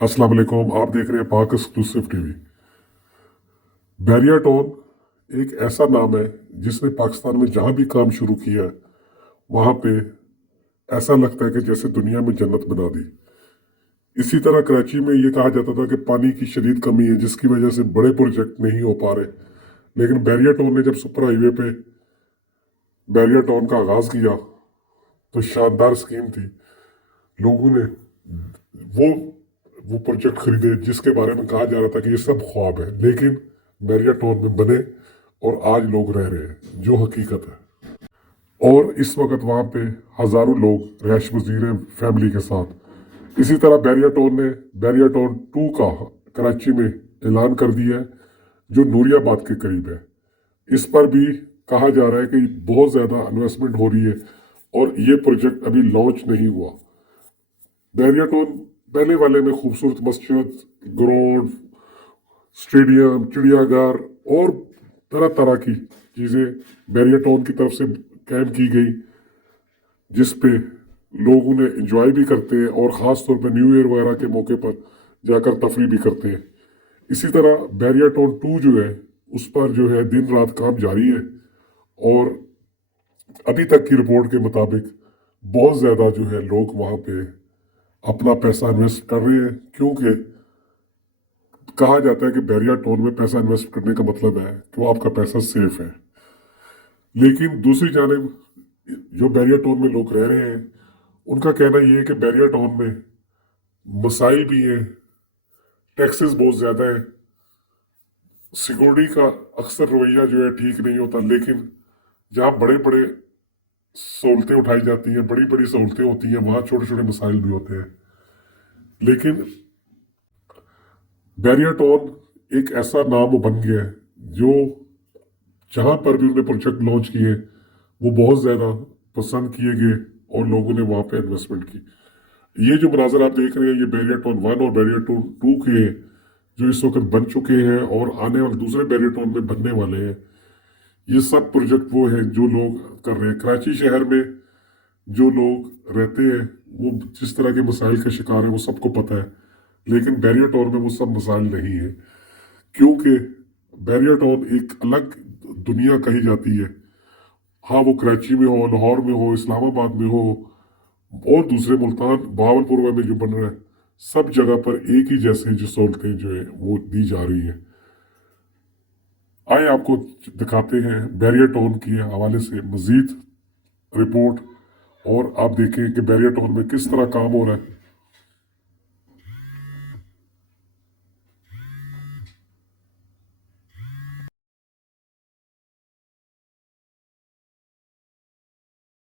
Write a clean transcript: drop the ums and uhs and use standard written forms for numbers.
अस्सलाम वालेकुम। आप देख रहे हैं पाक एक्सक्लूसिव टीवी। बैरिया टोन एक ऐसा नाम है जिसने पाकिस्तान में जहाँ भी काम शुरू किया है वहाँ पे ऐसा लगता है कि जैसे दुनिया में जन्नत बना दी। इसी तरह कराची में ये कहा जाता था कि पानी की शदीद कमी है जिसकी वजह से बड़े प्रोजेक्ट नहीं हो पा रहे, लेकिन बैरिया टोन ने जब सुपर हाईवे पे बैरिया टोन का आगाज किया तो शानदार स्कीम थी। लोगों ने वो वो प्रोजेक्ट खरीदे जिसके बारे में कहा जा रहा था कि ये सब ख्वाब है, लेकिन बैरिया टोन में बने और आज लोग रह रहे हैं जो हकीकत है। और इस वक्त वहाँ पे हज़ारों लोग रहायश पजीर हैं फैमिली के साथ। इसी तरह बैरिया टोन ने बैरिया टोन 2 का कराची में ऐलान कर दिया है जो नूरियाबाद के करीब है। इस पर भी कहा जा रहा है कि बहुत ज़्यादा इन्वेस्टमेंट हो रही है और ये प्रोजेक्ट अभी लॉन्च नहीं हुआ। बैरिया टोन पहले वाले में खूबसूरत मस्जिद, ग्राउंड, स्टेडियम, चिड़ियाघर और तरह तरह की चीज़ें बैरिया टोन की तरफ से कैम की गई जिस पे लोग उन्हें एंजॉय भी करते हैं और ख़ास तौर पे न्यू ईयर वगैरह के मौके पर जाकर तफरी भी करते हैं। इसी तरह बैरिया टोन 2 जो है उस पर जो है दिन रात काम जारी है और अभी तक की रिपोर्ट के मुताबिक बहुत ज़्यादा जो है लोग वहाँ पे अपना पैसा इन्वेस्ट कर रहे हैं, क्योंकि कहा जाता है कि बैरिया टोन में पैसा इन्वेस्ट करने का मतलब है कि वो आपका पैसा सेफ है। लेकिन दूसरी जानिब जो बैरिया टोन में लोग रह रहे हैं उनका कहना ये है कि बैरिया टोन में मसाइल भी हैं, टैक्सेस बहुत ज़्यादा है, सिक्योरिटी का अक्सर रवैया जो है ठीक नहीं होता, लेकिन जहाँ बड़े बड़े सहूलतें उठाई जाती हैं, बड़ी बड़ी सहूलतें होती हैं, वहाँ छोटे छोटे मसाइल भी होते हैं। लेकिन बैरिया टोन एक ऐसा नाम बन गया है जो जहाँ पर भी उन्होंने प्रोजेक्ट लॉन्च किए वो बहुत ज़्यादा पसंद किए गए और लोगों ने वहाँ पे इन्वेस्टमेंट की। ये जो मनाजर आप देख रहे हैं ये बैरिया टोन 1 और बैरिया टोन 2 के हैं जो इस वक्त बन चुके हैं और आने वाले दूसरे बैरिया टोन में बनने वाले हैं। ये सब प्रोजेक्ट वो हैं जो लोग कर रहे हैं। कराची शहर में जो लोग रहते हैं वो जिस तरह के मसाइल का शिकार है वो सबको पता है, लेकिन बैरिया टोन में वो सब मसाइल नहीं है, क्योंकि बैरिया टोन एक अलग दुनिया कही जाती है। हाँ, वो कराची में हो, लाहौर में हो, इस्लामाबाद में हो और दूसरे मुल्तान बहावलपुर में जो बन रहा है, सब जगह पर एक ही जैसे जो सहूलतें जो है वो दी जा रही है। आए आपको दिखाते हैं बैरिया टोन के हवाले से मजीद रिपोर्ट और आप देखें कि बैरिया टोन में किस तरह काम हो रहा है।